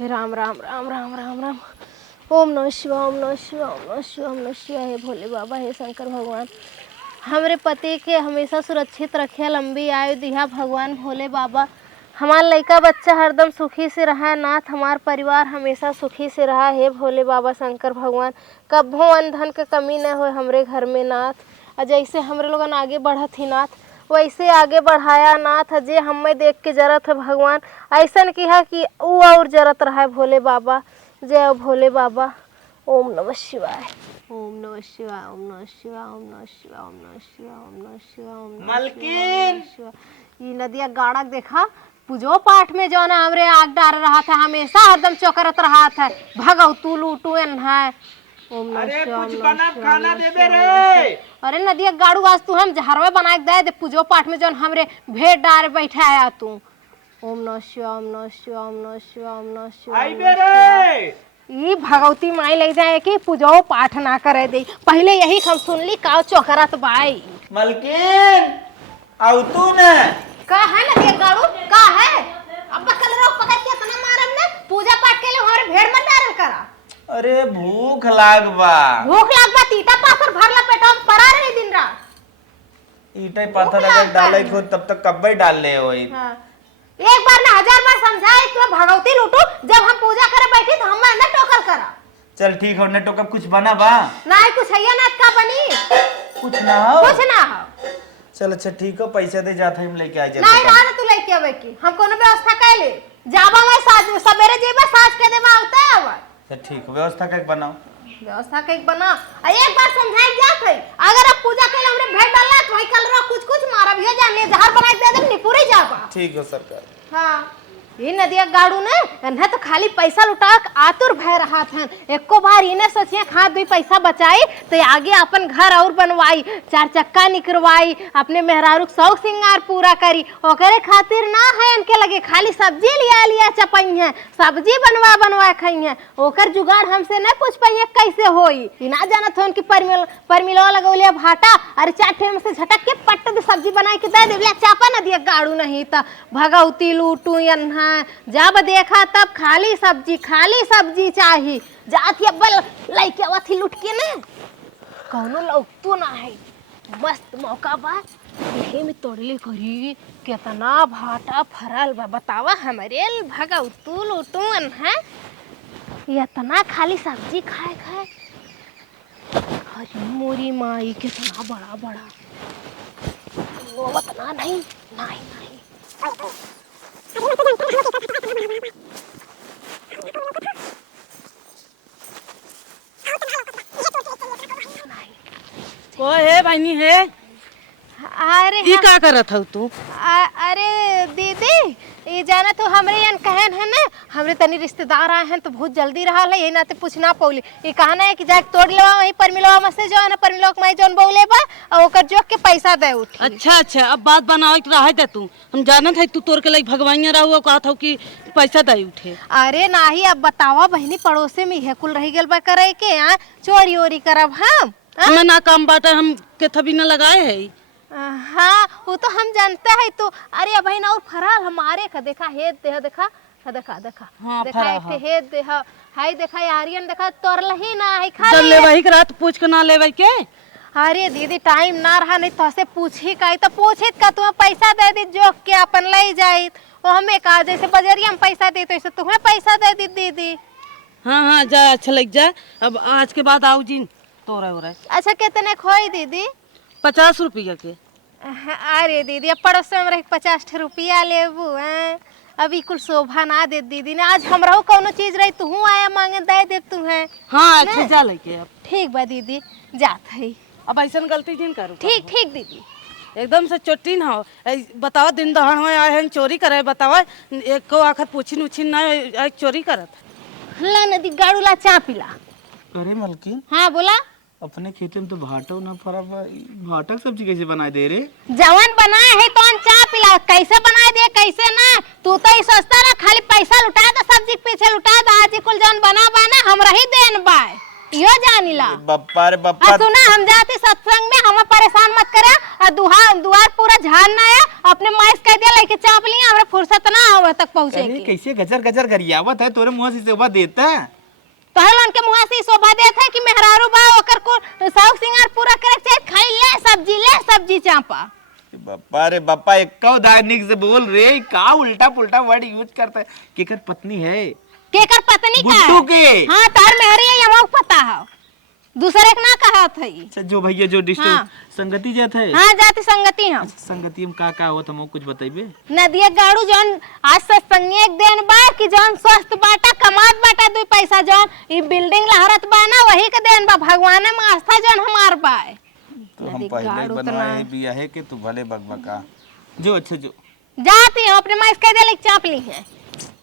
राम राम राम राम राम राम। ओम नमः शिवाय, ओम नमः शिवाय, ओम नमः शिवाय, ओम नमः शिवाय। हे भोले बाबा, हे शंकर भगवान, हमरे पति के हमेशा सुरक्षित रखे, लंबी आयु दिया भगवान भोले बाबा। हमार लइका बच्चा हरदम सुखी से रहा नाथ, हमार परिवार हमेशा सुखी से रहा। हे भोले बाबा शंकर भगवान, कब्बो अन्न धन के कमी न हो हमरे घर में नाथ। और जैसे हमरे लोगन आगे बढ़त ही नाथ, वैसे आगे बढ़ाया नाथ। जे हमें देख के जरत है भगवान, ऐसन किया कि ऊ और जरत रहा है भोले बाबा। जय भोले बाबा। ओम नमः शिवाय, ओम नमः शिवाय, ओम नमः शिवाय, ओम नमः शिवाय, ओम नमः शिवाय, ओम नमः शिवाय, ओम नमः मलकिन शिवाय। ये नदिया गाड़क देखा, पूजो पाठ में जो ना हमरे आग डाल रहा था, हमेशा हरदम चौकरत रहा था, भगव तू लूटू है। ओम नमः अरे शिवाय, कुछ ओम नमः बना शिवाय, खाना ओम नमः देबे शिवाय। रे। अरे नदिया गाड़ू आज तू हम जहरवे बना के दे पूजो पाठ में जौन हमरे भेंट डारे बैठा आया तू। ओम नमः शिवाय, ओम नमः शिवाय, ओम नमः शिवाय, ओम नमः शिवाय, ओम आइबे नमः शिवाय। रे। ई भगवती माई लग जाए कि पूजो पाठ ना करे दे, पहले यही हम सुनली का चौकरत बाई। मलकिन आउ तू न का है नदिया गाड़ू का है? अब कल रोक पकड़ के इतना मारम ने पूजा पाठ के लिए हमारे भेड़ मत डारल करा। अरे भूख लाग बा। भूख लाग बा, तीता पाथर भरला पेट हम परा रही दिन रात। ईटे पत्थर अगर डाले को तब तक कब्बे डाल ले होई। हाँ। एक बार ना 1000 बार समझाए कि भगवती लूटू, जब हम पूजा करे बैठी तो हम अंदर टोकर करा। चल ठीक है, नेटो कब कुछ बना बा? नहीं कुछ है ना, का बनी कुछ ना हो। कुछ ना हो। चल अच्छा ठीक है, पैसे दे जाते हम लेके आ जाते। नहीं ना तू लेके आवे की, हम कोनो व्यवस्था कर ले जाबा में साज सवेरे जेबा साज के देबा होता है। अब चल ठीक है, व्यवस्था कैसे बनाओ? व्यवस्था कहीं बना एक बार समझाई जात है। अगर अब पूजा के हमरे भेंट डालना तो वही कल रो कुछ मारा भी जान ले, जहर बना के दे दे निपुरे जाबा। ठीक है सरकार। हाँ ये नदिया गाड़ू ने इन्हें तो खाली पैसा लुटा आतुर भय रहा था। एको बार इन्हें सोचिए खा दो पैसा बचाई तो आगे अपन घर और बनवाई, 4 चक्का निकलवाई, अपने मेहरारू शौक सिंगार पूरा करी। ओकरे खातिर ना है इनके लगे खाली सब्जी लिया चपई है, सब्जी बनवा खाई है। ओकर जुगाड़ हमसे न पूछ पाइए कैसे होई। ना जानत हो उनकी परमिलवा लगौलिया भाटा, अरे 4 ठेर में से झटक के पट्ट दे सब्जी बनाई के दे देवलिया चापा नदिया गाड़ू नहीं त भगवती लूटू यन्हा। जब देखा तब खाली सब्जी चाहिए। जाती अब्बल लइके आवथी लुट के ने कौनो लौकतो ना है। मस्त मौका बा, यही में तोड़ले करी। कितना भाटा फरल बा बतावा हमरे भगवतू लूटून है। इतना खाली सब्जी खाए हरी मोरी माई कितना बड़ा वो बतना नहीं। को है बहनी है? अरे ये क्या करत हौ तू? अरे दीदी ये जाना तो हमरे यहाँ कहन है ना, हमरे तनी रिश्तेदार आए हैं तो बहुत जल्दी रहा है, ये ना तो पूछना पौली। ये कहना है कि जाके तोड़ लेवा वही परमिलवा में से जो है ना, परमिलवा के मैं जोन बोले बा और ओकर जोक के पैसा दे उठी। अच्छा अब बात बनावे के रहे दे तू। हम जानत है तू तोड़ के लई भगवाइया रहू कहत हौ कि पैसा दे उठे। अरे नाही अब बतावा बहनी, पड़ोसे में यह कुल रह गेल बा करे के यहाँ चोरी ओरी करब हम? हमें ना काम बाटे, हम के थबी न लगाए है। हाँ वो तो हम जानते हैं। तो अरे अब ना और फराल हमारे का देखा हे देह देखा हाँ, देखा एक हे देह हाय देखा यारियन देखा तोरल ही ना है खा ले वही के रात पूछ के ना लेवे के। अरे दीदी टाइम ना रहा, नहीं तो से पूछी का तो पूछित का तुम्हें पैसा दे दी जोक के अपन ले जाई। वो हमें कहा जैसे बजरिया में पैसा दे तो ऐसे तुम्हें पैसा दे दी दीदी। हाँ जा अच्छा लग जा। अब आज के बाद आओ जी तोरा हो रहा है। अच्छा कितने खोई दीदी? 50 रुपया के। अरे दीदी अब पड़ोस में रह 50 रुपया लेबू हैं, अभी कुछ शोभा ना दे दीदी ने। आज हमरा कौनो चीज रही तू आया मांगे दे दे तू है। हाँ अच्छा जा लेके अब। ठीक बा दीदी जात है। अब ऐसा गलती नहीं करूँ। ठीक दीदी एकदम से चोटी ना हो। बताओ दिन दहाड़ में आए हैं चोरी करे, बताओ एक को आखत पूछिन उछिन ना चोरी करत। ला नदी गाड़ूला चा पिला। अरे मलकिन हाँ बोला। अपने खेत में तो भाटा ना फरा, भाटा सब्जी कैसे बना दे रे? जवन बनाए है तो चा पिला, कैसे बनाए दे कैसे ना। तू तो सस्ता ना खाली पैसा लुटा दे, सब्जी के पीछे लुटा दे। आज कुल जवन बना बा ना हमरा ही देन बा। यो जानिला। बप्पा रे आ बप्पा। सुना, हम जाते सत्संग में, हमें परेशान मत करे। और दुआर पूरा झाड़ना है, अपने माइस कह दिया लेके चाप लिए, हमरा फुर्सत ना हो तक पहुंचे अरे की। कैसे गजर गजर गरियावत है, तोरे मुंह से शोभा देता। पहलन के मुंह से शोभा देत है कि मेहरारू बा ओकर को शौक सिंगार पूरा करे चाहिए, खाई ले सब्जी चापा। बप्पा रे बप्पा, एक दानिक से बोल रे, का उल्टा पुल्टा वर्ड यूज करता है। केकर पत्नी है? केकर पत्नी का? गुड्डू के। हाँ, तार मेहरी है, हमको पता है, दूसरे के ना कहा था। अच्छा, जो भैया जो डिस्टर्ब हाँ। संगति जात है। हाँ, जाति संगति हम। अच्छा, संगति में का होत, हमको कुछ बताइबे। नदिया गाड़ू जौन आज सत्संगी एक दिन बा कि जौन स्वस्थ बाटा, कमात बाटा 2 पैसा, जौन ई बिल्डिंग लहरत बा ना, वही के देन बा। भगवान में आस्था जौन हमार बा। तो हम पहले बनवाए भी है कि तू भले बकबका जो। अच्छा जो जाती हम अपने माइस कह दे ले चाप ली है।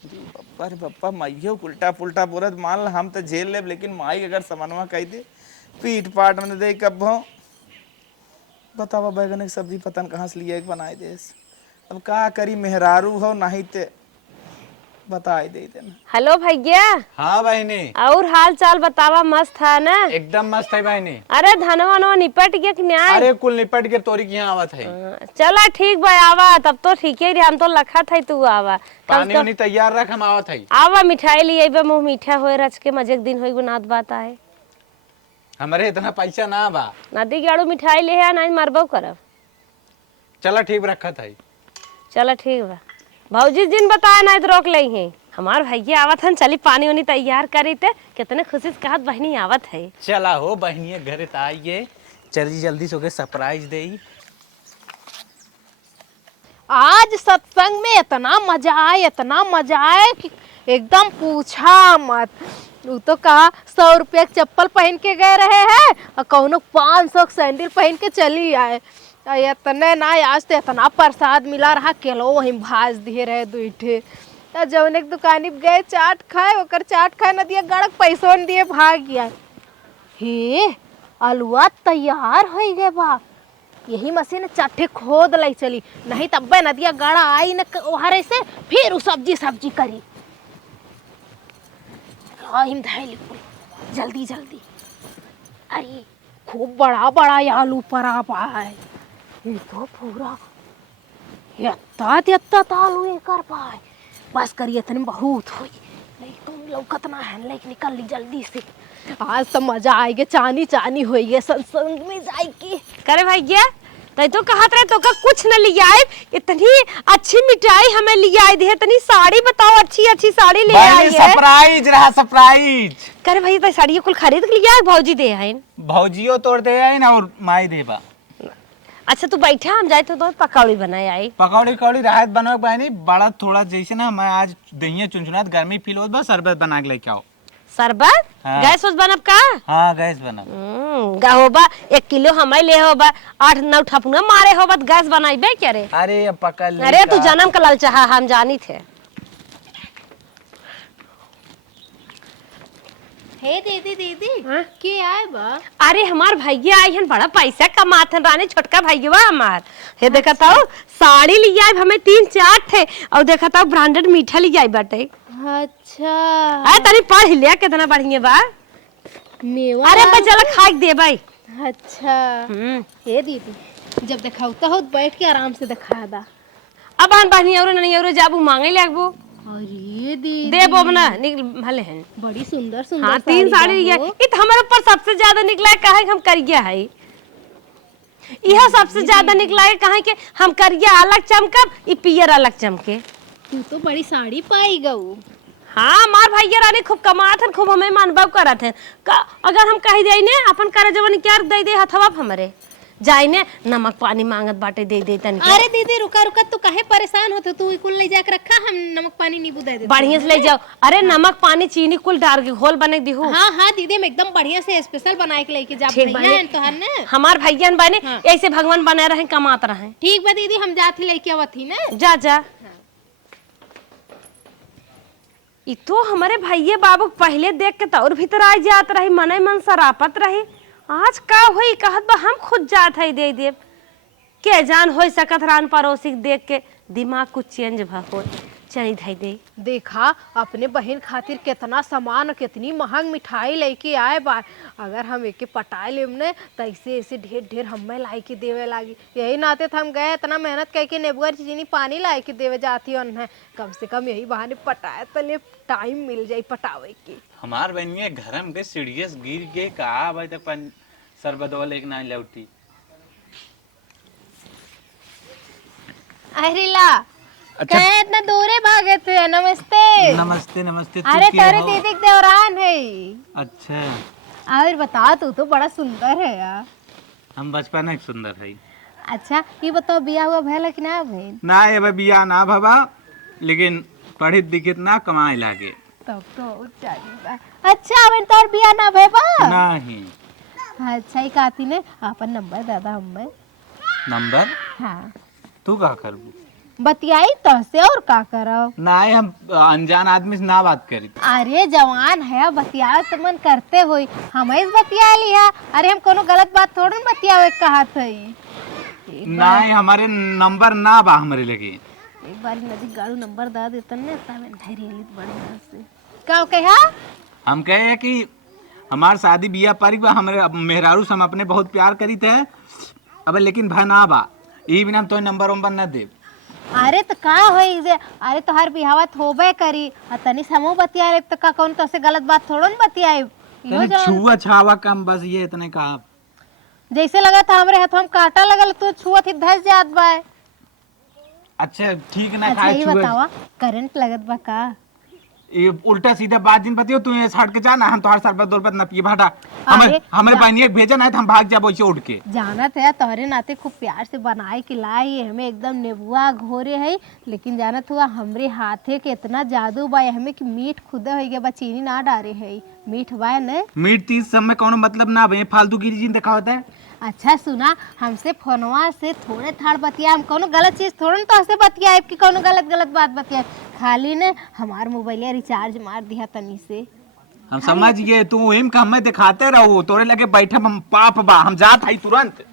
बप्पा रे बप्पा, माइयो उल्टा पुल्टा बोलत, मान हम तो झेल लेब, लेकिन माई अगर समनवा कह दे पीठ पाट में दे कब हो। बतावा बैगन की सब्जी पतन कहाँ से लिया, एक बनाए देस। अब का करी, मेहरारू हो नहीं ते बताए दे देना। हेलो भैया। हाँ बहनी। और हाल चाल बतावा, मस्त है ना? एकदम मस्त है बहनी। अरे धनवा नो निपट गया कि न्याय? अरे कुल निपट के तोरी की यहाँ आवत है। चला ठीक बा, आवा तब तो ठीक ही, हम तो लखा था तू आवा। पानी उनी तैयार रख, हम आवत है। आवा, मिठाई लिए मुँह मीठा होए, रच के मजे के दिन होई गुनात बात आए। हमारे इतना पैसा ना बा। नदी गाड़ू मिठाई ले है, नहीं मरबो करब। चला ठीक रखत है। चला ठीक बा, भौजी जिन बताया नहीं तो रोक ले है। हमार भैया आवत हन, चली पानी उनी तैयार करी थे, कितने खुशी से कहत बहनी आवत है। चला हो बहनी घर आइए, चली जल्दी से सरप्राइज दे। आज सत्संग में इतना मजा आए कि एकदम पूछा मत। वो तो कहा 100 रुपया के चप्पल पहन के गए रहे हैं और कौनो 500 के सैंडल पहन के चली आए। इतने ना, आज तो इतना प्रसाद मिला रहा, केलो वहीं भाज दिए रहे 2 ठे। जौन एक दुकानी पे गए चाट खाए, ओकर चाट खाए न दिया, गड़क पैसों न दिए भाग गया। हे अलुआ तैयार हो गए बा, यही मशीन चाटे खोद लाई चली, नहीं तब नदिया गाड़ा आई न वहां से फिर सब्जी करी। जल्दी जल्दी, अरे खूब बड़ा बड़ा आलू परा पाए, ये तो पूरा यत्ता आलू कर पाए। बस करिए, इतनी बहुत हुई, नहीं तुम लौकत ना है, लेकिन निकल ली जल्दी से। आज तो मजा आएगी, चानी हुई है सत्संग में जाएगी। करे भैया, तै तो कहत रहे तो का कुछ न लिया आए, इतनी अच्छी मिठाई हमें लिया आए दे, इतनी साड़ी बताओ, अच्छी साड़ी ले आई है। सरप्राइज रहा, सरप्राइज। करे भैया, तै साड़ी कुल खरीद के लिया भौजी दे है। भौजियो तोड़ दे है ना, और माई देबा। अच्छा तू बैठा, हम जाए तो पकौड़ी बनाए आई। पकौड़ी कौड़ी राहत बनवा बहनी, बड़ा थोड़ा जैसे ना, मैं आज दहिया चुनचुनात गर्मी फील होत बा, शरबत बना के लेके आओ। शरबत? हाँ। गैस उस बनब का? हाँ गैस बना। होबा 1 किलो हमें ले होबा, 8-9 ठपुना मारे होबा, गैस बनाइबे क्या रे? अरे अब पकड़ ले। अरे तू जन्म का ललचाहा, हम जानी थे। हे दीदी हाँ? के आए बा? अरे हमार भैया आई हन, बड़ा पैसा कमात हन रानी, छोटका भैया हमार। हे देखा था साड़ी लिया आई हमें 3-4 थे, और देखा था ब्रांडेड मीठा लिया आई बाटे। अच्छा, अरे तनी पढ़ लिया, कितना बढ़िया बा। मेवा। अरे बच्चा खाए दे भाई। अच्छा, हे दीदी जब दिखाऊता हो बैठ के आराम से दिखा दा। अब आन बहनी और नहीं और जाबू मांगे लगबो। अरे दीदी दे बोबना निकल भले हैं। बड़ी सुंदर हाँ 3 साड़ी लिया, इ तो हमारे ऊपर सबसे ज्यादा निकला है, कहे हम करिया है। यह सबसे ज्यादा निकला है, कहे के हम करिया अलग चमकब, इ पियर अलग चमके। तू तो बड़ी साड़ी पाई गऊ। हाँ मार भैया रानी खूब कमात है, खूब हमें मानबाव करत है। अगर हम कही दे ने अपन करे जवन क्या दे दे हथवा हमरे जाए ने, नमक पानी मांगत बाटे दे दे तन। अरे दीदी रुका तू काहे परेशान होते, तू कुल ले जाके रखा, हम नमक पानी नींबू दे देते। बढ़िया से ले जाओ। अरे नमक पानी चीनी कुल डाल के घोल बने दी हूँ। हाँ दीदी हम एकदम बढ़िया से स्पेशल बनाए के लेके जा हमार भैया बने ऐसे भगवान बने रहे, कमात रहे। ठीक बा दीदी, हम जाते लेके आवत ही ना। जा जा। इ तो हमारे भैया बाबू पहले देख के तौर भीतर आ जात रही, मन मन सरापत रही। आज का होई कहत बा हम खुद जात है दे देव के जान हो सकत रान पड़ोसी देख के दिमाग कुछ चेंज हो। चली धाई दे। देखा अपने बहन खातिर कितना सामान और कितनी महंग मिठाई लेके आए बा। अगर हम एके पटाए लेम ने तो ऐसे ऐसे ढेर ढेर हमें लाई के देवे लागी। यही नाते तो हम गए इतना मेहनत करके नेबुआ चीनी पानी लाई के देवे जाती है। कम से कम यही बहाने पटाए तो ले टाइम मिल जाई पटावे के। हमार बहनिया घर में सीढ़ियस गिर के कहा भाई तक शरबत वाले एक ना लौटी। अरे ला अच्छा। कहे इतना दूरे भागे थे। नमस्ते। नमस्ते नमस्ते। अरे तेरे दीदी के देवरान है। अच्छा और बता तू तो बड़ा सुंदर है यार। हम बचपन में सुंदर है। अच्छा ये बताओ बिया हुआ भैला कि ना भैल? ना ये बिया ना भबा, लेकिन पढ़ित दिखित ना कमाए लागे। तब तो चाहिए। अच्छा अब तोर बिया ना भैबा? नहीं। अच्छा ही कहती ने अपन नंबर दादा हमें। नंबर? हाँ तू का करबू? बतियाई तो से और का करो? ना हम अनजान आदमी से ना बात करी। अरे जवान है बतिया तो मन करते हुई हम बतिया लिया। अरे हम कोनो गलत बात थोड़ा न बतियावे कहा थी। ना हमारे नंबर ना बा हमारे लगे। एक बार नदी गाड़ू नंबर दा देतन ने तब धैर्य लित बढ़िया से। का कहा? हम कहे कि हमार शादी बिया पारी बा, हमारे मेहरारू से हम अपने बहुत प्यार करी थे। अब लेकिन भा ना बा ई बिना तो नंबर वंबर ना दे। अरे तो का होई जे? अरे तो हर बिहावत होबे करी तनी समूह बतियाए तो का कौन तो से गलत बात थोड़ा न बतियाए। छुआ छावा कम बस ये इतने कहा। जैसे लगा था हमरे हाथ हम काटा लगल तो छुआ थी धस जात बा। अच्छा ठीक ना अच्छा खाए ये छुए। बतावा करंट लगत बा का? ये उल्टा सीधा बात जिन पतियो तू ये हट के जाना, हम तोहर सरबत दोरबत ना पिए भाटा। हमें बहनिया भेजा ना हम भाग जाबो इसे उठ के। जानत है तोहरे नाते खूब प्यार से बनाए के लाई हमें एकदम नेबुआ घोरे है। लेकिन जानत हुआ हमरे हाथे के इतना जादू बा हमें कि मीठ खुदे हो गया बा चीनी ना डारे है। मीठ बा न मीठ तीस सब में कोनो मतलब ना भई फालतू गिरी जिन दिखावत है। अच्छा सुना हमसे फोनवा से थोड़े थाड़ बतिया हम कोनो गलत चीज थोड़न तो से बतिया कि कोनो गलत बात बतिया। खाली ने हमार मोबाइल रिचार्ज मार दिया तनी से। हम समझ गए तू एम का हमें दिखाते रहो तोरे लगे बैठे हम पाप बा हम जात हई तुरंत।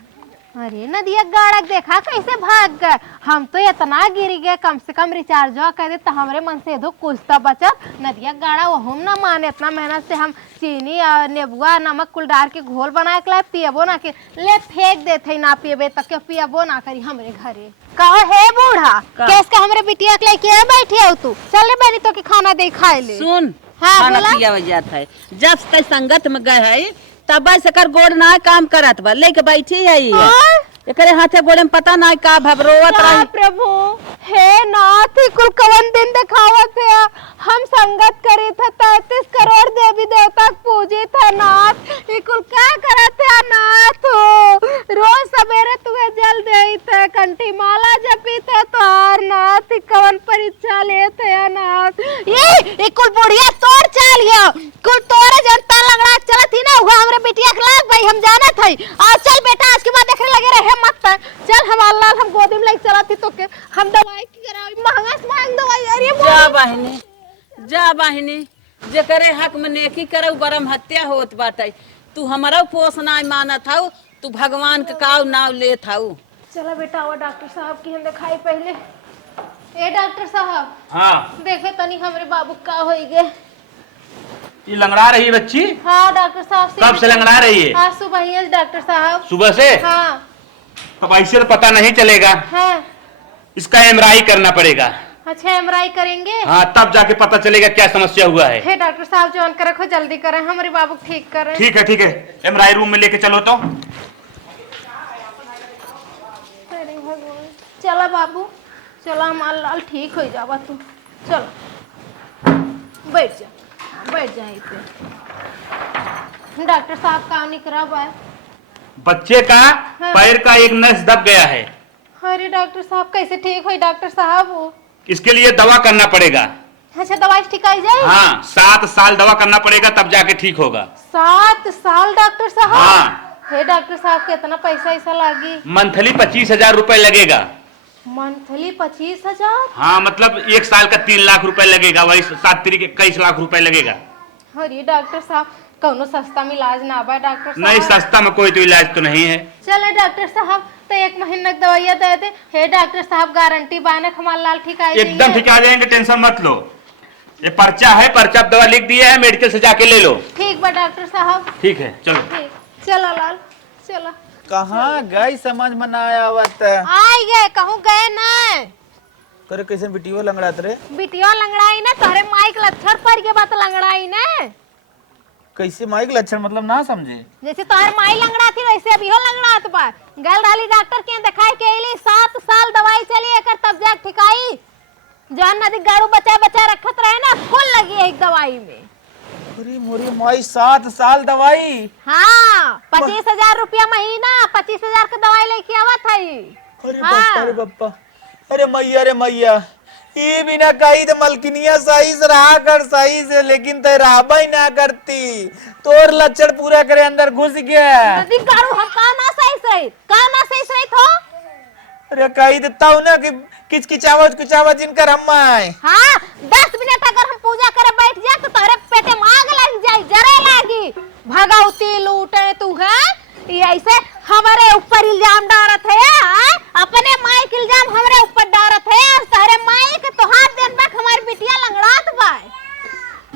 अरे नदिया गाड़क देखा कैसे भाग गए। हम तो इतना गिर गए कम से कम रिचार्ज कर दे तो हमारे मन से दो कुछ तो बचत। नदिया गाड़ा वो हम ना माने इतना मेहनत से हम चीनी और नेबुआ नमक कुल डाल के घोल बना के लाए पियबो ना के ले फेंक देते ना पियबे तक के पियबो ना करी हमरे घरे। कहो हे बूढ़ा केस का हमरे बिटिया के लेके बैठी हो तू चल बनी तो के खाना दे खाए ले। सुन हाँ, खाना बोला? पिया जात है जब तक संगत में गए है तब से कर गोड़ ना काम करत बा लेके बैठी है एकरे हाथे गोड़े में पता ना का भबरोवत रही। प्रभु हे नाथ कुल कवन दिन दिखावत है। हम संगत करे थे 33 करोड़ देवी देवता पूजे थे नाथ। ये कुल क्या करत है नाथ? रोज सवेरे तुहे जल दे थे कंठी माला जपी थे तोर नाथ। कवन परीक्षा लेते है नाथ। ये कुल बुढ़िया तोड़ चाल गया कुल तोरे जनता लगड़ा चलत ही ना हुआ हमरे बिटिया के लाग भाई हम जाना थे। आ चल बेटा आज के बाद देखने लगे रहे मत चल हमार लाल हम गोदी में लेके चला थी तो के हम दवाई की करावी महंगा से महंग दवाई। अरे जा बहिनी जेकरे हक में नेकी करे बरम हत्या होत बाटे। तू हमारा पोस ना मानत हऊ तू भगवान के काव नाव लेत हऊ। चला बेटा वो डॉक्टर साहब की हम दिखाई पहले। ए डॉक्टर साहब हाँ देखे तनी हमरे बाबू का होई गए। ये लंगड़ा रही है बच्ची? हाँ डॉक्टर साहब कब से लंगड़ा रही है? आज सुबह ही डॉक्टर साहब। सुबह से? हाँ अब ऐसे तो पता नहीं चलेगा। हाँ इसका एमआरआई करना पड़ेगा। अच्छा एमआरआई करेंगे? हाँ तब जाके पता चलेगा क्या समस्या हुआ है। हे डॉक्टर साहब जो कर रखो जल्दी करें हमारे बाबू ठीक करें। ठीक है एमआरआई रूम में लेके चलो तो। अरे भगवान चला बाबू चला हमारा लाल ठीक हो जावा तू। चलो बैठ जा इधर। डॉक्टर साहब काम नहीं करा हुआ है। बच्चे का पैर का एक नस दब गया है। अरे डॉक्टर साहब कैसे ठीक हुई डॉक्टर साहब? वो इसके लिए दवा करना पड़ेगा। अच्छा दवाई ठीक आई जाए? हाँ 7 साल दवा करना पड़ेगा तब जाके ठीक होगा। 7 साल डॉक्टर साहब? हाँ। हे डॉक्टर साहब कितना पैसा ऐसा लागी? मंथली 25,000 रुपए लगेगा। मंथली 25,000? हाँ मतलब 1 साल का 3 लाख रुपए लगेगा। वही 7 तरीके 21 लाख रुपए लगेगा। अरे डॉक्टर साहब कौनो सस्ता में इलाज ना बा डॉक्टर साहब? नहीं सस्ता में कोई तो इलाज तो नहीं है। चले डॉक्टर साहब तो 1 महीने की दवाइयाँ दे दे। हे डॉक्टर साहब गारंटी बाने हमारा लाल ठीक आ एकदम जाएंगे। ठीक आ जाएंगे, टेंशन मत लो। ये पर्चा है, पर्चा दवा लिख दिया है, मेडिकल से जाके ले लो। ठीक बा डॉक्टर साहब। ठीक है चलो। ठीक, चलो लाल चलो। कहाँ गई समझ में ना आया आवत। आई गए कहूँ गए ना। करे कैसे बिटियो लंगड़ात रे? बिटिया लंगड़ाई ना तोहरे माइक लक्षण पर के बात लंगड़ाई ना। कैसे माइक लक्षण मतलब ना समझे। जैसे तोहर माई लंगड़ा थी वैसे अभी हो लंगड़ात बा। गल डाली डॉक्टर के दिखाई के लिए 7 साल दवाई चली एकर तब जाके ठिकाई। जौन नदी गाड़ू बचा बचा रखत रहे ना फूल लगी एक दवाई में। अरे मोरी माई 7 साल दवाई। हाँ 25,000 रुपया महीना, 25,000 की दवाई लेके आवत है। अरे बप्पा रे बप्पा, अरे मैया रे मैया, ये बिना कही तो मलकिनिया सही से रहा कर सही से, लेकिन तैराबा ही ना करती। तोर लक्षण पूरा करे अंदर घुस गया। नदी गाड़ू हम का ना सही तो। अरे कही देता हूँ ना कि किचकिचावत जिनकर हम आए। हाँ 10 मिनट अगर हम पूजा करे बैठ जाए तो तोहरे पेटे में आग लग जाए, जरे लागी। भगवती लूटे तू है ये ऐसे हमारे ऊपर इल्जाम डालत है। अपने माई के इल्जाम हमारे ऊपर डालत है और तोहरे माई के तोहार दिन में हमारी बिटिया लंगड़ात बा।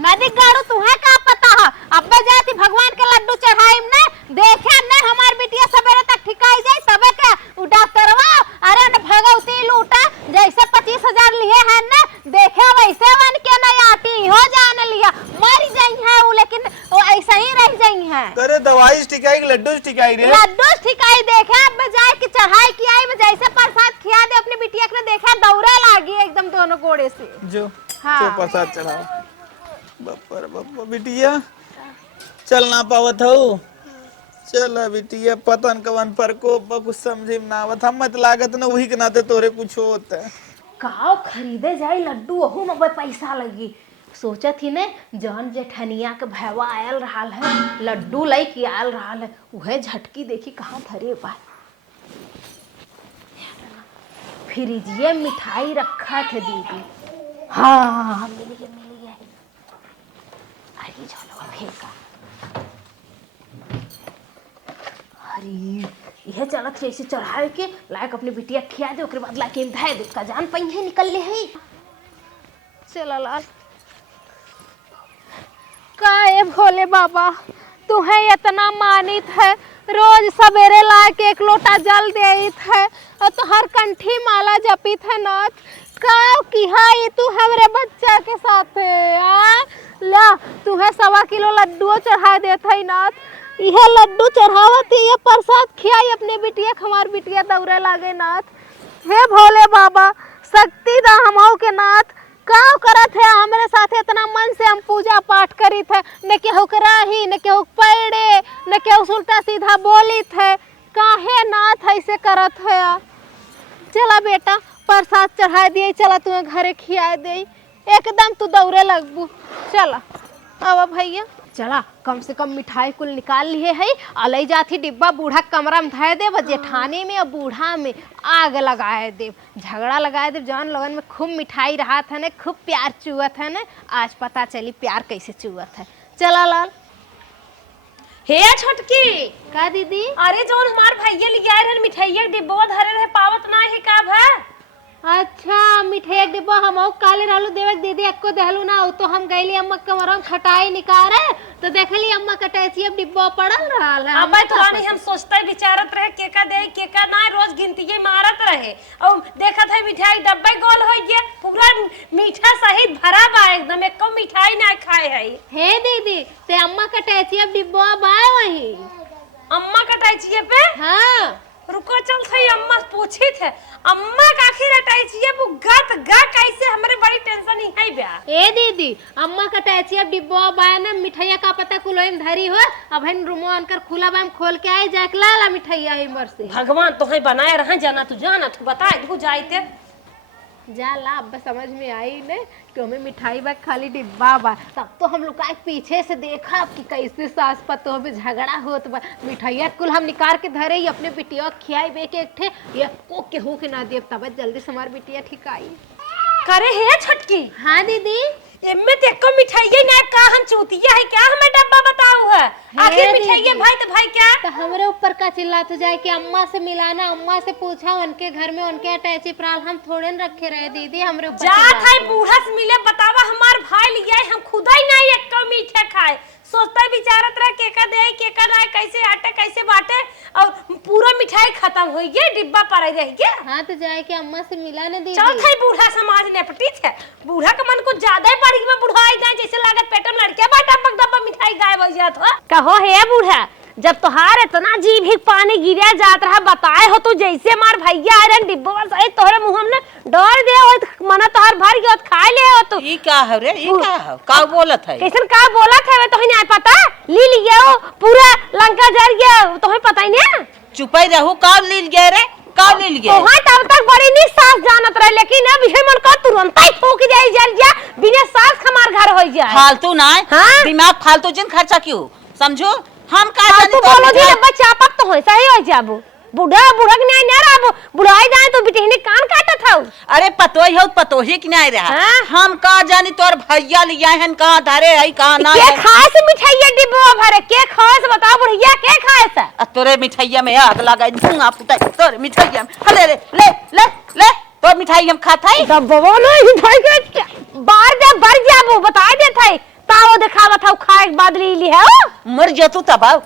नदी गाड़ू तुहे का पता है। अब जाती भगवान के लड्डू चढ़ाईम ने देखे ने हमार बिटिया सवेरे तक ठिकाई जाए तबे के डॉक्टरवा अरे न भगवती लूटा जैसे 25,000 लिए हैं ना देखे वैसे बन के नहीं आती हो जाने लिया मर जाई है वो, लेकिन वो ऐसा ही रह जाई है। अरे दवाई ठिकाई लड्डू ठिकाई रे। लड्डू ठिकाई देखे अब जाए कि चढ़ाई की आई में जैसे प्रसाद खिया दे अपनी बिटिया के देखा दौड़े लागी एकदम दोनों गोड़े से। जो हाँ। जो प्रसाद चढ़ाओ। बप्पा रे बप्पा बिटिया चल ना पावत हो। चल बिटिया पतन कवन पर को कुछ समझे ना आवत। हम मत लागत ना वही के नाते तोरे कुछ होता है। काव खरीदे जाई लड्डू ओहू में पैसा लगी। सोचा थी ने जौन जेठनिया के भैवा आयल रहा है लड्डू लाई के आयल रहा है उहे झटकी देखी कहाँ धरे बा। फ्रिजिए मिठाई रखा थे दीदी। हाँ मिल गया। अरे चलो फेंका। अरे यह चलत है ऐसे चढ़ाए के लायक अपने बिटिया खिया दे ओकरे बाद लाके धै दे का जान पई है निकल ले है। चला लाल काहे भोले बाबा तुम्हें इतना मानित है रोज सवेरे लाके 1 लोटा जल देत है और तो हर कंठी माला जपित है नाथ का की हाई तू हमरे बच्चा के साथ है। ला तुम्हें 1.25 किलो लड्डू चढ़ा देत है नाथ। यह लड्डू चढ़ावत ये प्रसाद खियाई अपने बिटिया हमार बिटिया दौड़े लागे नाथ। हे भोले बाबा शक्ति दा हमो के नाथ का करत है हमारे साथ इतना मन से हम पूजा पाठ करी थे न केहू कराही न केहू पैड़े न केहू उल्टा सीधा बोली थे काहे नाथ ऐसे करत है। चला बेटा प्रसाद चढ़ा दिए चला तुम्हें घरे खिया दे एकदम तू दौड़े लगबू। चला अब भैया चला कम से कम मिठाई कुल निकाल लिए है अलई जाती डिब्बा बूढ़ा कमरा में धै दे जेठानी में और बूढ़ा में आग लगाए दे झगड़ा लगाए दे जौन लगन में खूब मिठाई रहा था ने खूब प्यार चुअत है ने आज पता चली प्यार कैसे चुअत है। चला लाल। हे छोटकी का दीदी अरे जोन हमार भैया ले आए रहे मिठाइया डिब्बा धरे रहे पावत ना है का भा। अच्छा मिठाई डिब्बा हम काले रहलू देवे दीदी अक्को देहलू ना तो हम गईली अम्मा कमरा में खटाई निकाले तो देखली अम्मा कटैची अब डिब्बा पड़ल रहल है। अब तो नहीं हम सोचते विचारत रहे केका दे केका ना रोज गिनतीये मारत रहे और देखत है मिठाई डब्बा गोल हो गया पूरा मीठा सहित भरा बा एकदम एको मिठाई ना खाए है। हे दीदी ते अम्मा कटैची अब डिब्बा बा वही अम्मा कटाई पे। हाँ रुको चल सही अम्मा पूछी थे अम्मा का आखिर हटाई चाहिए वो गत गा कैसे हमारे बड़ी टेंशन ही है बया। ए दीदी अम्मा कटाई अब डिब्बा बाय ना मिठाइया का पता कुलोई में धरी हो अब हन रूमो अंकर खुला बाम खोल के आई जाके ला मिठाइया ही मर से भगवान तो है बनाए रहा जाना तू जाना तू बता तू जाइते जा ला अब समझ में आई ने कि हमें मिठाई बा खाली डिब्बा बा तब तो हम लोग का पीछे से देखा कि कैसे सास पतो में झगड़ा होत बा मिठाइया कुल हम निकाल के धरे ही अपने बिटिया खियाई बे के एक थे ये को केहू के ना देव तब जल्दी से हमार बिटिया ठीक आई करे है छटकी। हाँ दीदी एम्मे ते को मिठाइया ना का हम चूतिया है क्या हमें डब्बा बताऊ है आखिर ए मिठाई दीदी। भाई तो भाई क्या तो हमरे ऊपर का चिल्लात हो जाए कि अम्मा से मिलाना, अम्मा से पूछा उनके घर में उनके अटैची प्राल हम थोड़े न रखे रहे दीदी, हमरे ऊपर जा चिल्लात था हो। बूढ़ा से मिले बतावा हमार भाई लिया हम खुदा ही नहीं एक कम मीठा खाए सोचता विचारत रहे केका दे केका ना कैसे आटे कैसे बाटे और पूरा मिठाई खत्म हो गया डिब्बा पर रह गया हाँ तो जाए कि अम्मा से मिला न दीदी। चल था बूढ़ा समाज नेपटी थे बूढ़ा का मन कुछ ज्यादा ही पड़ी में बूढ़ा आई जाए जैसे लागत पेट में लड़कियां बाटा पक डब्बा मिठाई गायब हो जात हो कहो हे बूढ़ा जब तोहार इतना जीभ ही पानी गिरा जात रहा बताए हो तू जैसे मार भैया आयरन डिब्बो सही तोहरे मुंह में डर दे हो मना तोहार भर गयो खा ले हो तू ई का है रे ई का है का बोलत है कैसन का बोला थे तो नहीं पता ली लिया पूरा लंका जर गया तुम्हें पता ही नहीं चुपई रहू का लील गए रे का लील गए तोहां तब तक बड़ी नी सास जानत रहे लेकिन अब हे मन का तुरंत ही फूक जाई जल जा बिना सास हमार घर हो जाए फालतू ना हाँ? दिमाग फालतू जिन खर्चा क्यों समझो हम का तू बोलो जी बच्चा पक तो होय सही हो जाबू बूढ़ा बूढ़ा के नहीं ना बुढ़ाई जाए तो बिटहनी कान काटत हौ अरे पतोही हो पतोही की नहीं रहा हाँ? हम का जानी तोर भैया लिया हन कहां धरे है कहां ना के है खाए से मिठाई डिब्बा भरे के खाए से बताओ बुढ़िया के खाए से तोरे मिठाइया में आग लगा धुआं फुटा तोरे मिठाइया में हले रे ले ले ले तो मिठाई हम खाता है दबवा नहीं मिठाई के बाहर जा बर जाबू बता देत है ताओ दिखावत हौ खाए के बाद ली है मर जतू तबाव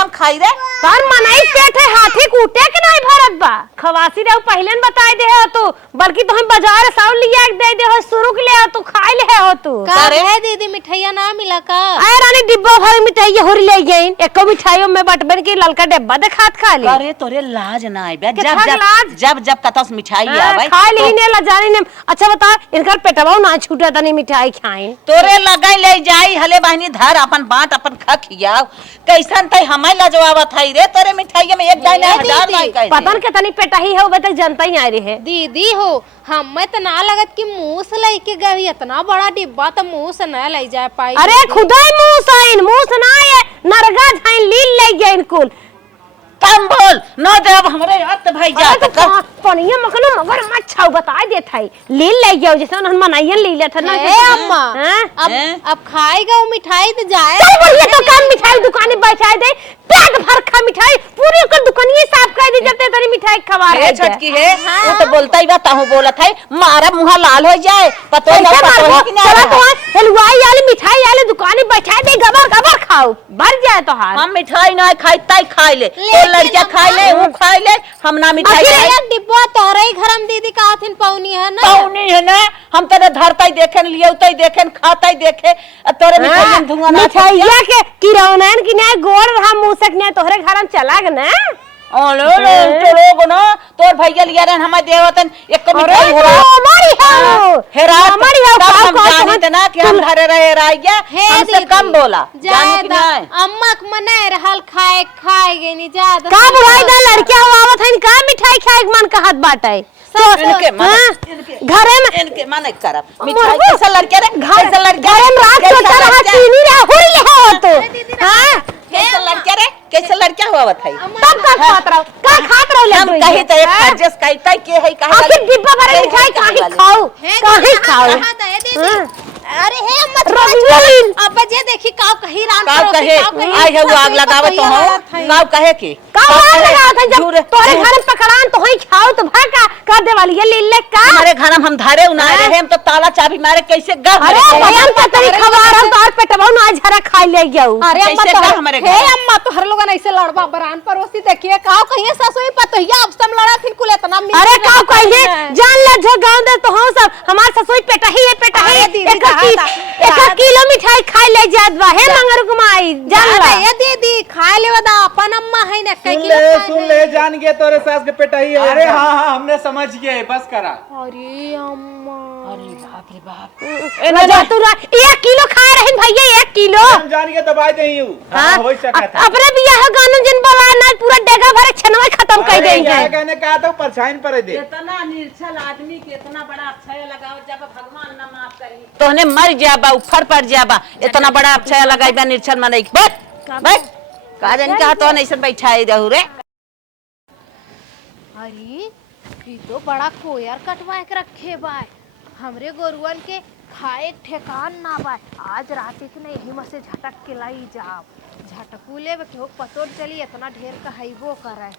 हम खाई रे तार मनाई पेट है हाथी कूटे के नहीं भरत बा खवासी रे पहले न बताई दे हो तू बल्कि तो हम बाजार साउल लिया के दे दे हो शुरू के ले तू खाई ले हो तू का है दीदी मिठाइया ना मिला का? आए रानी डिब्बा भर मिठाई होर ले गई एको मिठाइयों में बटबन के ललका डिब्बा देखात खा ली अरे तोरे लाज ना आए बे कितना जब जब लाज? जब जब कतस मिठाई आवे खा ली ने लजानी ने अच्छा बता इनकर पेटवा ना छूटा तनी मिठाई खाई तोरे लगाई ले जाई हले बहनी धर अपन बांट अपन खा खियाव कैसन तई हमें लजवावत है रे तोरे मिठाई में एक दाना ए हजार दीदी, नहीं कह पता के तनी पेटाही है वो तक जनता ही आ रही है दीदी हो हमें तो ना लगत कि मुंह से लेके गई इतना बड़ा डिब्बा तो मुंह से ना ले जा पाई। अरे खुदाई मुंह साइन मुंह से ना है नरगा झाइन लील ले गई इनको कम बोल न देव हमरे हाथ भाई जा अरे तो पनिया मकनो मगर मत छाऊ बता देत है लील ले गयो जैसे उन्हन मनाइयन ली लेत ना ए अम्मा हैं? अब खाएगा वो मिठाई तो जाए चल बढ़िया तो काम मिठाई दुकान बैठा दे पेट भर खा मिठाई पूरी कर दुकानिए साफ कर दी जते तनी मिठाई खवा हे रहे छटकी है वो तो बोलता ही बता हूं बोलत है मारा मुंह लाल हो जाए पतो ना पतो कि ना चलो तो हलवाई वाली मिठाई वाली दुकान बैठा दे गबर गबर खाओ भर जाए तो हार हम मिठाई ना खाई ताई खाई ले तो लड़किया खाई ले वो खाई ले हम ना मिठाई आखिर खाई एक डिब्बा तोरे ही घर में दीदी का आथिन पौनी है ना पौनी है ना हम तेरे धरता ही देखे लिए तो ही देखे खाता ही देखे तोरे मिठाई में धुआं ना मिठाइया के किरौनन की ना गोड़ रहा मुंह से ने तोहरे घर में चला ग ना ओलो तो लोग ना तोर भैया लिया रहन हमारे देवतन एक मिठाई हो रहा हमारी है हेरा हमारी है तब हम जानी त ना कि हम घरे रहे राइया हे हमसे दीदी, कम बोला जानी कि ज्यादा नहीं अम्मा के मना रहल खाए खाएगे नहीं ज्यादा का बुढ़ाई दा लड़किया आवत है का मिठाई खाए के मन कहत बाटे इनके मन घरे में इनके मन करब मिठाई कैसा लड़के रे कैसा लड़के घरे में रात को तर चीनी रे हुरी ले हो तो हां कैसा लड़के रे कैसा लड़का हुआ बताई तब का खात रहो का खात रहो ले हम कही तो एक खर्जस कहता के है कहे आखिर डिब्बा भरे मिठाई काहे खाओ काहे खाओ अरे हे अम्मा रविवार अब जे देखी काव कही रान काव कहे आई है वो आग लगावे तो हो काव कहे की का आग लगावत है जब तोरे घर में पकड़ान तो ही खाओ तो भाका कर दे वाली ये ले का हमारे घर में हम धारे उनाए रहे हम तो ताला चाबी मारे कैसे गह अरे भगवान का तरी खबर हम तार पेटवा ना झरा खा ले गयो अरे अम्मा कैसे तो का हमारे हे घर? अम्मा तो हर लोगन ऐसे लड़बा बरान पड़ोसी देखिए काव कहिए ससुई पतोहिया अब सब लड़ा थिन कुल इतना मिल अरे का कहिए जान ले जो गांव दे तो हम सब हमार ससुई पेटही है पेटही अरे दीदी, एक किलो मिठाई खाई ले जात बा हे मंगर कुमाई जान ला ये दीदी खाए ले वदा अपन अम्मा है ना कई किलो सुन ले जान गए तोरे सास के पेटाई है अरे हाँ हाँ हमने समझ गए बस करा अरे अम्मा ए ना जा तू 1 किलो खा रहे भैया 1 किलो हम जान के दबाई दे हूं हां हो सकता था अपने बियाह गानू जिन बोला ना पूरा डेगा भरे छनवा खत्म कर अरे देंगे यहाँ कहने कहा तो परछाइन पर दे इतना निर्छल आदमी के इतना बड़ा अक्षय लगाओ जब भगवान ना माफ करी तोहने मर जाबा उफर पड़ जाबा इतना बड़ा अक्षय लगाईबा निर्छल माने बैठ बैठ का जान का तो ऐसे बैठाई रहू रे अरे ये तो बड़ा कोयर कटवा के रखे बाय हमरे गोरुअन के खाए ठेकान ना बा। आज रात के ना यही में से झटक के लाई जाब। झटकुले में केहू पतो चली इतना ढेर कहैबो करे।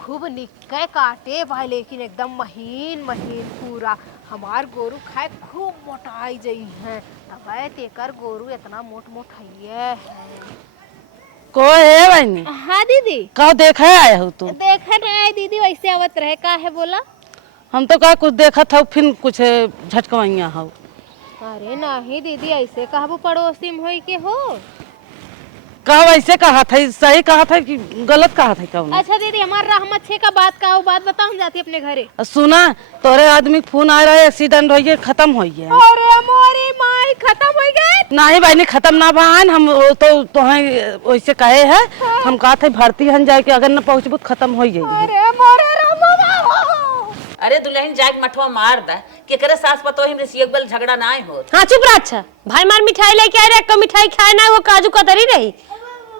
खूब निक्के काटे बा लेकिन एकदम महीन महीन पूरा। हमार गोरू खाए खूब मोटाई जई है। तबे तेकर गोरू इतना मोट मोट है। को है बहनी? हाँ दीदी। कहो देखे आए हो तू? देखे नहीं आई दीदी, वैसे आवत रहे। का है बोला? हम तो का कुछ देखा था फिर कुछ झटकवाइया हो। अरे नहीं दीदी, ऐसे कहबो पड़ोसी में होई के हो। कहा वैसे कहा था, सही कहा था कि गलत कहा था? कहो अच्छा दीदी, हमार रहमत छे का बात का हो, बात बताओ, हम जाती अपने घरे। सुना तोरे आदमी फोन आ रहा है, एक्सीडेंट होइए खत्म होइए। अरे मोरी माई खत्म हो गए? नहीं बहनी खत्म ना बहन, हम तो वैसे कहे है। हम कहा थे भर्ती हन जाए के अगर न पहुंचबू खत्म हो जाएगी। अरे मोरे रामो। अरे दुल्हन जाके मठवा मार दा के करे सास पतो ही से एक बल झगड़ा ना हो। हाँ चुप रह। अच्छा भाई मार मिठाई लेके आ रे, मिठाई खाए ना वो काजू कतरी रही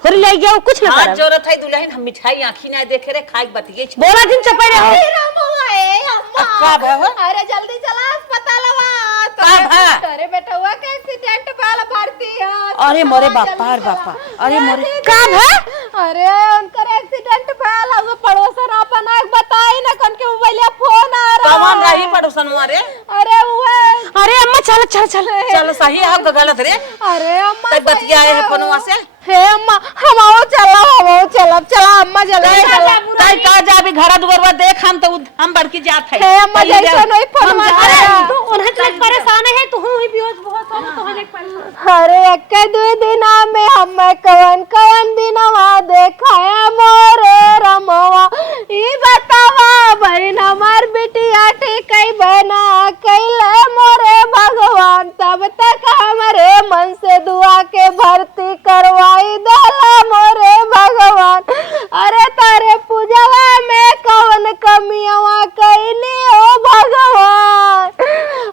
फिर ले गया, वो कुछ ना हाँ करब। जरूरत है दुल्हन, हम मिठाई आँखी ना देखे रे खाए बतिये बोला दिन चपे रहो। अरे रामो ए अम्मा। का भव? अरे जल्दी चला अस्पतालवा। का भव? अरे बेटा हुआ के एक्सीडेंट वाला भर्ती है। अरे मोरे बापा, अरे बापा, अरे मोरे का भव? अरे उनकर एक्सीडेंट वाला वो पड़ोसन अपन आके बताई ना कन के मोबाइल फोन आ रहा। कौन रही पड़ोसन मारे? अरे वो अरे अम्मा चल चल चल। चल सही है आप गलत रे। अरे अम्मा तब बतिया है फोनवा से। हे अम्मा हम चलब चला अम्मा जल्दी चला। ताई का जा भी घरा दुबरवा देख, हम बड़की जात है। हे अम्मा जैसा नहीं फोन तू उन्हें तो परेशान है, तू ही बेहोश बहुत हो, तो देख परेशान। अरे एक दो दिना में हम कवन कवन दिनवा देखाया मोरे रमवा। ई बतावा बहन हमार बिटिया ठीक बना कैले मोरे भगवान। तब तक हमारे मन से दुआ के भर्ती करवाई दला मोरे भगवान। अरे तारे पूजवा में कवन कमियावा कैली ओ भगवान।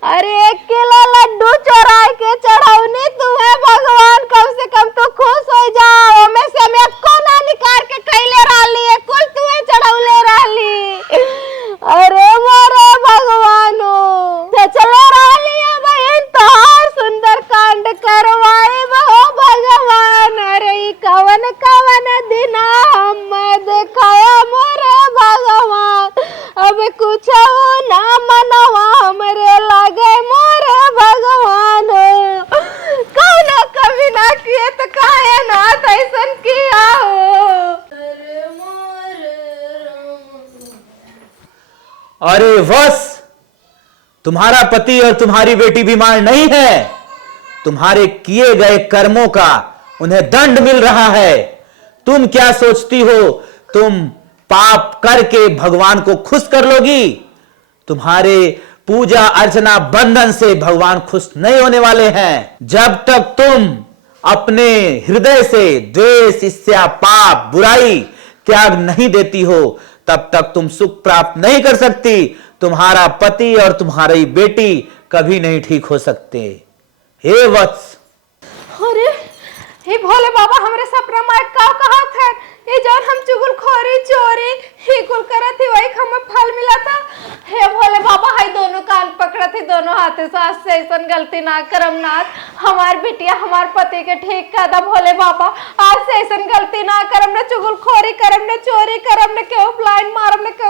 अरे 1 किलो लड्डू चोरा के चढ़ावनी तुम्हें भगवान, कम से कम तो खुश हो जाओ। में से मैं कोना निकाल के कैले रहली है, कुल तुम्हें चढ़ावले रहली। अरे मोरे भगवानो चले रहली है बहन तोहार सुंदर कांड करवाए हो भगवान। अरे कवन कवन दिना हम देखाया मोरे भगवान। अब कुछ ना मनवा हमरे लागे मोरे भगवान। कौन कभी ना किए तो काहे ना तैसन किया हो। अरे बस, तुम्हारा पति और तुम्हारी बेटी बीमार नहीं है। तुम्हारे किए गए कर्मों का उन्हें दंड मिल रहा है। तुम क्या सोचती हो तुम पाप करके भगवान को खुश कर लोगी? तुम्हारे पूजा अर्चना बंधन से भगवान खुश नहीं होने वाले हैं। जब तक तुम अपने हृदय से द्वेष, ईर्ष्या, पाप, बुराई त्याग नहीं देती हो, तब तक तुम सुख प्राप्त नहीं कर सकती। तुम्हारा पति और तुम्हारी बेटी कभी नहीं ठीक हो सकते। हे वत्स। अरे हे भोले बाबा, हमरे सपना में का कहा था ये जौन हम चुगलखोरी चोरी ही कुल करत ही वही हमें फल मिला था। हे भोले बाबा, हाय दोनों कान पकड़त ही दोनों हाथे से, आज से ऐसा गलती ना करम नाथ। हमार बिटिया हमार पति के ठीक कर दा भोले बाबा। आज से ऐसा गलती ना करम, न चुगलखोरी करम, न चोरी करम, न केहू ब्लाइंड मारम, न केहू